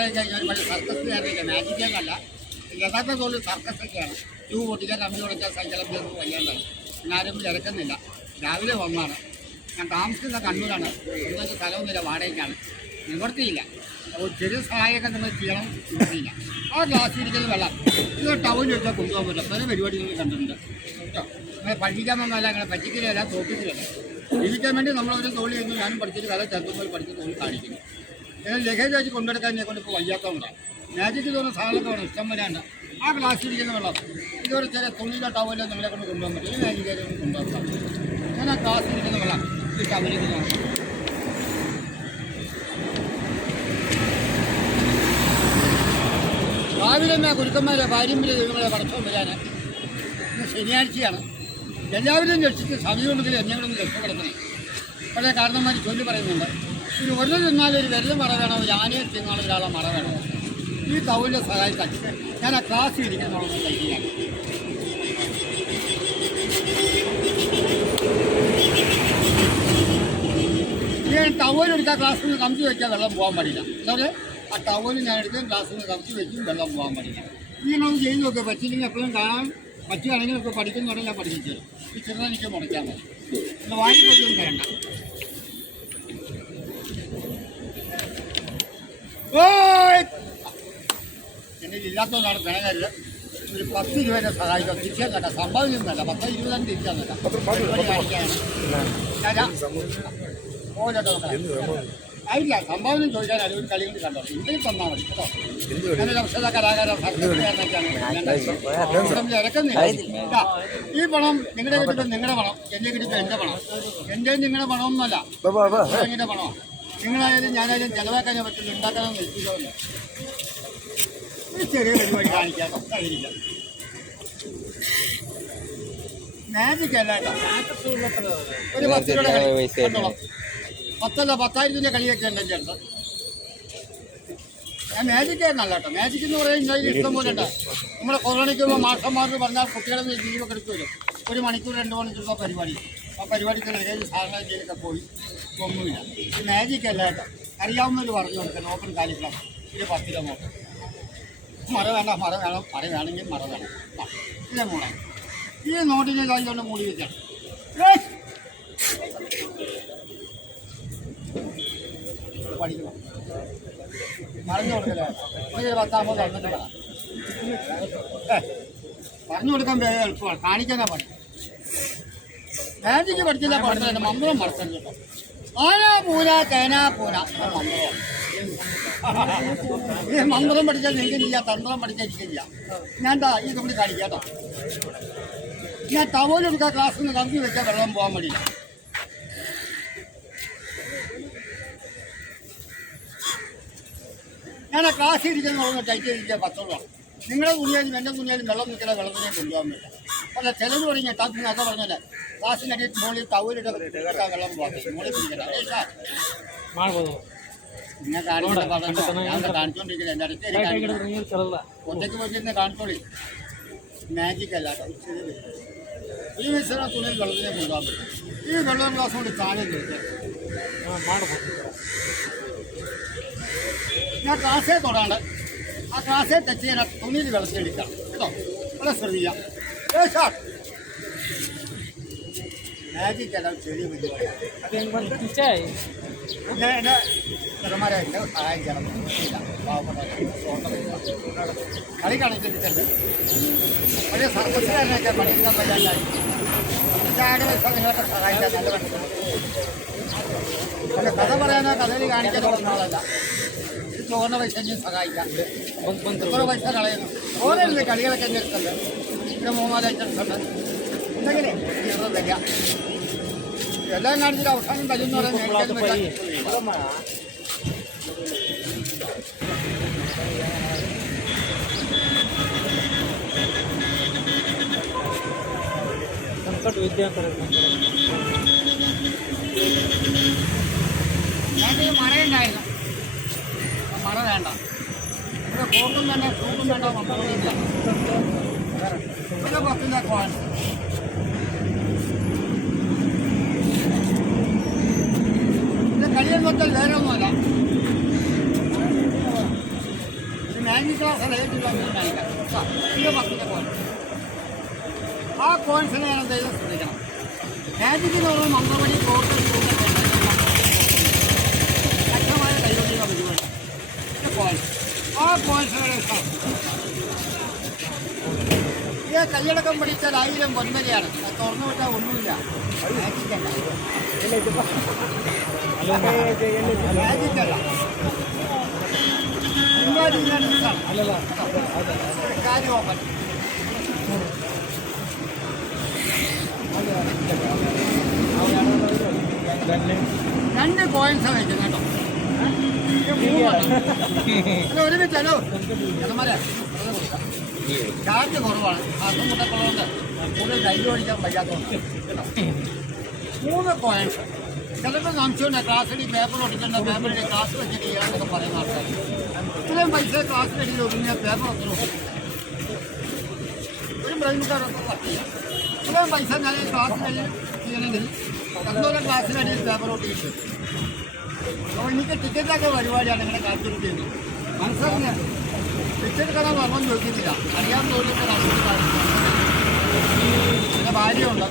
ഇറങ്ങി കഴിഞ്ഞാൽ പല സർക്കസുകാരൊക്കെ മാജിക്കേന്നല്ല യഥാർത്ഥ തോന്നിൽ സർക്കസൊക്കെയാണ്. ട്യൂബ് പൊട്ടിക്കാൻ കമ്പി കൊടുക്കാൻ സൈക്കിളൊക്കെ വയ്യാണ്ടായി. പിന്നെ ആരും ഇറക്കുന്നില്ല. രാവിലെ വന്നാണ്. ഞാൻ താമസിക്കുന്ന കണ്ണൂരാണ്. സ്വന്തം സ്ഥലമൊന്നുമില്ല, വാടകയ്ക്കാണ്. നിവർത്തിയില്ല. ഒരു ചെറിയ സഹായമൊക്കെ നിങ്ങൾ ചെയ്യണം. നിവർത്തിയില്ല. ആ ഗ്ലാസ് ഇരിക്കുന്ന വെള്ളം ഇത് ടൗണിൽ വെച്ചാൽ കൊണ്ടുപോകാൻ പറ്റില്ല. പല പരിപാടികൾ കണ്ടിട്ടുണ്ട് കേട്ടോ. അങ്ങനെ പഠിക്കാൻ വന്നല്ല, അങ്ങനെ പറ്റിക്കലല്ല, തോപ്പിക്കലല്ല. ജീവിക്കാൻ വേണ്ടി നമ്മളൊരു തൊഴിൽ ചെയ്യുന്നു. ഞാനും പഠിച്ചിട്ട് കല ചെറുപ്പം പഠിച്ച് തൊഴിൽ കാണിക്കുന്നു. എന്നാൽ ലഗേജ് വെച്ച് കൊണ്ടെടുക്കാൻ എന്നെ കൊണ്ട് ഇപ്പോൾ വയ്യാത്തതുകൊണ്ടാണ്. മാജിക്ക് തോന്നുന്ന സാധനമൊക്കെ വേണം, ഇഷ്ടം വരെയുണ്ട്. ആ ഗ്ലാസ് ഇരിക്കുന്ന വെള്ളം ഇതൊരു ചെറിയ തുണിയിലോ ടവലോ നിങ്ങളെ കൊണ്ട് കൊണ്ടുപോകാൻ പറ്റും. ഈ മാജിക്കാരെ കൊണ്ടുപോകാൻ ഞാൻ ആ ഗ്ലാസ് ഇരിക്കുന്ന വെള്ളം ഈ ടവലിൽ രാവിലെ ഗുരുക്കന്മാരെ പാരമ്പര്യ ദൈവങ്ങളെ പടക്കം വരാൻ ഇന്ന് ശനിയാഴ്ചയാണ്. എല്ലാവരും രക്ഷിച്ച് സമയമുണ്ടെങ്കിൽ എന്നെങ്കിലും രക്ഷപ്പെടുത്തണേ. പഴയ കാരണന്മാർ ചൊല്ലി പറയുന്നുണ്ട്, ഒരു ഒരു തിന്നാൽ ഒരു വിരൽ മറ വേണം, ഒരു ആനയെ തിന്നാൾ ഒരാളെ മറ വേണം. ഈ ടൗലിനെ സഹായിക്കാൻ ഞാൻ ആ ക്ലാസ് ഇരിക്കുന്നതാണ് കഴിക്കുകയാണ്. ഈ ടവലെടുക്കാൻ ക്ലാസ്സിൽ നിന്ന് കമ്പി വയ്ക്കാൻ വെള്ളം പോകാൻ പാടില്ല. അതായത് ആ ടവല് ഞാൻ എടുക്കാൻ ക്ലാസ്സിൽ നിന്ന് കമ്പി വയ്ക്കും, വെള്ളം പോകാൻ പാടില്ല. ഇങ്ങനെ ചെയ്ത് നോക്കുക. പറ്റില്ലെങ്കിൽ എപ്പോഴും കാണാൻ പറ്റുകയാണെങ്കിൽ ഒക്കെ പഠിക്കുന്നതോടെ ഞാൻ പഠിപ്പിച്ചു തരും. ഈ ചെറുതാ എനിക്ക് മുടക്കാൻ മതി. പിന്നെ വാങ്ങിക്കൊന്നും വേണ്ട. എന്നെ ഇല്ലാത്തതാണ് പിണകരുത്. ഒരു 10 രൂപേനെ സഹായിക്കാം. തിരിച്ചാൽ കേട്ടോ, സംഭവമൊന്നുമല്ല. 10-20 തിരിച്ചാൽ ആയില്ല. സംഭാവന ചോദിക്കാൻ ഒരു കളി കൊണ്ട് കണ്ടോ. ഇന്ത്യയിൽ തന്നാൽ മതി കേട്ടോ. ഞാൻ രക്ഷത കലാകാരൻ ഇറക്കുന്നില്ല. ഈ പണം നിങ്ങളുടെ കിട്ടിയിട്ട് നിങ്ങളുടെ പണം, എന്നെ കിട്ടിയിട്ട് എൻ്റെ പണം. എൻ്റെ നിങ്ങളുടെ പണമൊന്നുമല്ല, എന്റെ പണമാണ്. നിങ്ങളായാലും ഞാനായാലും ചെലവാക്കാനേ പറ്റുള്ളൂ, ഉണ്ടാക്കാനൊന്നും നിൽക്കില്ല. ഒരു ചെറിയ പരിപാടി കാണിക്കാം. കഴിയില്ല. മാജിക് അല്ല കേട്ടോ. ഒരു 10 രൂപയുടെ കളി കണ്ടോളാം. 10 10,000 കളിയൊക്കെ ഉണ്ട് എൻ്റെ അടുത്ത്. ഞാൻ മാജിക്കാരനല്ല കേട്ടോ. മാജിക് എന്ന് പറയുന്നത് ഇഷ്ടം പോലെ ഉണ്ട്. നമ്മുടെ കൊറോണയ്ക്ക് മാഷന്മാർക്ക് പറഞ്ഞാൽ കുട്ടികളെ ലീവൊക്കെ എടുത്തു വരും. 1 മണിക്കൂർ 2 മണിക്കൂർ പരിപാടി. ആ പരിപാടിക്ക് ഏത് സാധനം ചെയ്തൊക്കെ പോയി ഒന്നുമില്ല. ഈ മാജിക് അല്ല കേട്ടോ. അറിയാവുന്നവർ പറഞ്ഞു കൊടുക്കാൻ ഓപ്പൺ കാലിഫ്ലവർ ഇത് 10 രൂപ നോട്ട്. മറ വേണ്ട, മറ വേണം. മറ വേണമെങ്കിൽ മറ വേണം. ഇല്ല മോളെ, ഈ നോട്ടിനെ കൊണ്ട് മൂടി വെച്ചാണ്. പഠിക്കണം, പറഞ്ഞു കൊടുക്കല്ലേ. 10 തന്നിട്ട് പറഞ്ഞു കൊടുക്കാൻ വേറെ എളുപ്പമാണ്, കാണിക്കാനാ പണി. മാജിക്ക് പഠിച്ചില്ല, പഠിച്ചില്ല. മമ്പളം മറക്കണം കേട്ടോ. ആനാ പൂന തേനാ പൂന മമ്പളം. ഈ മന്ത്രം പഠിച്ചാൽ നിൽക്കുന്നില്ല, തന്ത്രം പഠിച്ചാൽ ഇരിക്കില്ല. ഞാൻ ഈ കൂടി കാണിക്കാം കേട്ടോ. ഞാൻ ടവലെടുക്കാൻ ക്ലാസ്സിൽ നിന്ന് കമ്പി വെച്ചാൽ വെള്ളം പോകാൻ മടിയില്ല. ഞാൻ ആ ക്ലാസ് ഇരിക്കുന്ന ടൈറ്റ് ചെയ്തിരിക്കുക 10 രൂപ. നിങ്ങളുടെ തുണിയാലും എൻ്റെ തുണിയാലും വെള്ളം നിൽക്കുന്ന വെള്ളത്തിനെ കൊണ്ടുപോകാൻ പറ്റില്ല. അല്ല ചിലത് പറഞ്ഞ ടപ്പിനൊക്കെ പറഞ്ഞല്ലേ ക്ലാസ്സിനടി മുകളിൽ ടവലിട്ട് വെള്ളം പോകാം. മുകളിൽ പിടിക്കല പിന്നെ കാണിക്കുന്ന ഞാൻ കാണിച്ചോണ്ടിരിക്കുന്നത് എൻ്റെ അടുത്ത് ഒറ്റയ്ക്ക് പോയിട്ട് കാണിച്ചോളി. മാജിക് അല്ല കേട്ടോ. ഈ മിശ്രണ തുണിയിൽ വെള്ളത്തിനെ കൊണ്ടുപോകാൻ പറ്റും. ഈ വെള്ളം ഗ്ലാസ് കൊണ്ട് താഴെ ഞാൻ ക്ലാസ്സേ തൊടാണ്ട് ആ ക്ലാസ്സേ ടച്ച് ചെയ്യാൻ തുണിയിൽ വെള്ളത്തിലെടുക്കാം കേട്ടോ. വളരെ ശ്രദ്ധിക്കാം. മാജിക് അല്ല, ചെറിയ എൻ്റെ ചെറുമാരെ സഹായിക്കണം. കളി കാണിച്ചിട്ടുണ്ട്. പഴയ സർക്കസുകാരനൊക്കെ പഠിക്കാൻ പറ്റാണ്ടായി. 5 വയസ്സ് നിങ്ങളൊക്കെ സഹായിക്കാൻ നല്ല കണ്ടു. അല്ല കഥ പറയാനോ കഥയിൽ കാണിക്കാൻ തുടങ്ങുന്ന ആളല്ല. ചോറിന് പൈസ സഹായിക്കാം. 100 പൈസ കളയുന്നു. ഓരോ കളികളൊക്കെ എൻ്റെ അടുത്തുണ്ട്. പിന്നെ 3-4 ഐറ്റംസുണ്ട്. ഉണ്ടെങ്കിലേ 20 തരിക. എല്ലാം കാണിച്ചിട്ട് അവസാനം തരുമെന്ന് പറയാൻ ഞാൻ മറയുണ്ടായിരുന്നു. മറ വേണ്ട. ഇവിടെ കോട്ടും തന്നെ സൂട്ടും വേണ്ട. മമ്മൂടിയില്ല. 10 രൂപ കളിയെന്ന് വെച്ചാൽ വേറെ ഒന്നുമല്ല. 9th ക്ലാസ് ഏജുള്ള മീൻ കാണിക്കാം. ഇത് 10 കോയിൻ. ആ കോയിൻസിനെ ഞാൻ എന്തെങ്കിലും ശ്രദ്ധിക്കണം. മാജിക് എന്ന് പറയുന്നത് മന്ത്രപടി കോട്ട ശക്തമായ കൈകൊണ്ടിരിക്കാൻ പറ്റുന്നത് കോയിൻസ്. ആ കോയിൻസുകളെ ഈ കൈയടക്കം പഠിച്ചാൽ 1000 പൊന്മലയാണ്. അത് തുറന്നു വിട്ടാൽ ഒന്നുമില്ല. മാജിക്കല്ല, മാജിക്കല്ല, കാര്യം ഓപ്പൺ. രണ്ട് കോയിൻസാണ് വയ്ക്കുന്നത് കേട്ടോ. ഒരുമിച്ചല്ലോ ചെറുമല ചാർജ് കുറവാണ്. ശ്വാസം മുട്ടക്കുള്ളതുകൊണ്ട് കൂടുതൽ ധൈര്യം ഓടിക്കാൻ വയ്യാത്തതുകൊണ്ട് 3 കോയിൻസ്. ചിലപ്പോൾ സംശയമുണ്ട് ക്ലാസ്സിൽ പേപ്പർ ഒട്ടിക്കേണ്ട, പേപ്പറിൽ ക്ലാസ് വെച്ചിട്ട് ചെയ്യാമെന്നൊക്കെ പറയുന്ന ആൾക്കാർ. ഇത്രയും പൈസ ക്ലാസ്സിലടിയിൽ ഒതുങ്ങിയ പേപ്പർ ഒത്തിരി ഒരു ബ്രെയിൻകാരൊക്കെ വർക്ക് ചെയ്യാം. ഇത്രയും പൈസ ഞാൻ ക്ലാസ്സിലടിയിൽ ചെയ്യണമെങ്കിൽ 100 ക്ലാസ്സിലടിയിൽ പേപ്പർ ഒട്ടിയിട്ട് അപ്പോൾ എനിക്ക് ടിക്കറ്റൊക്കെ പരിപാടിയാണ് ഇങ്ങനെ കാൽക്കുലേറ്റ് ചെയ്യുന്നത്. മനസ്സിലാകുന്ന ടിക്കറ്റ് കട വർമ്മം ചോദിക്കുന്നില്ല. അറിയാൻ തോന്നിയിട്ട് പിന്നെ ഭാര്യയുണ്ട്.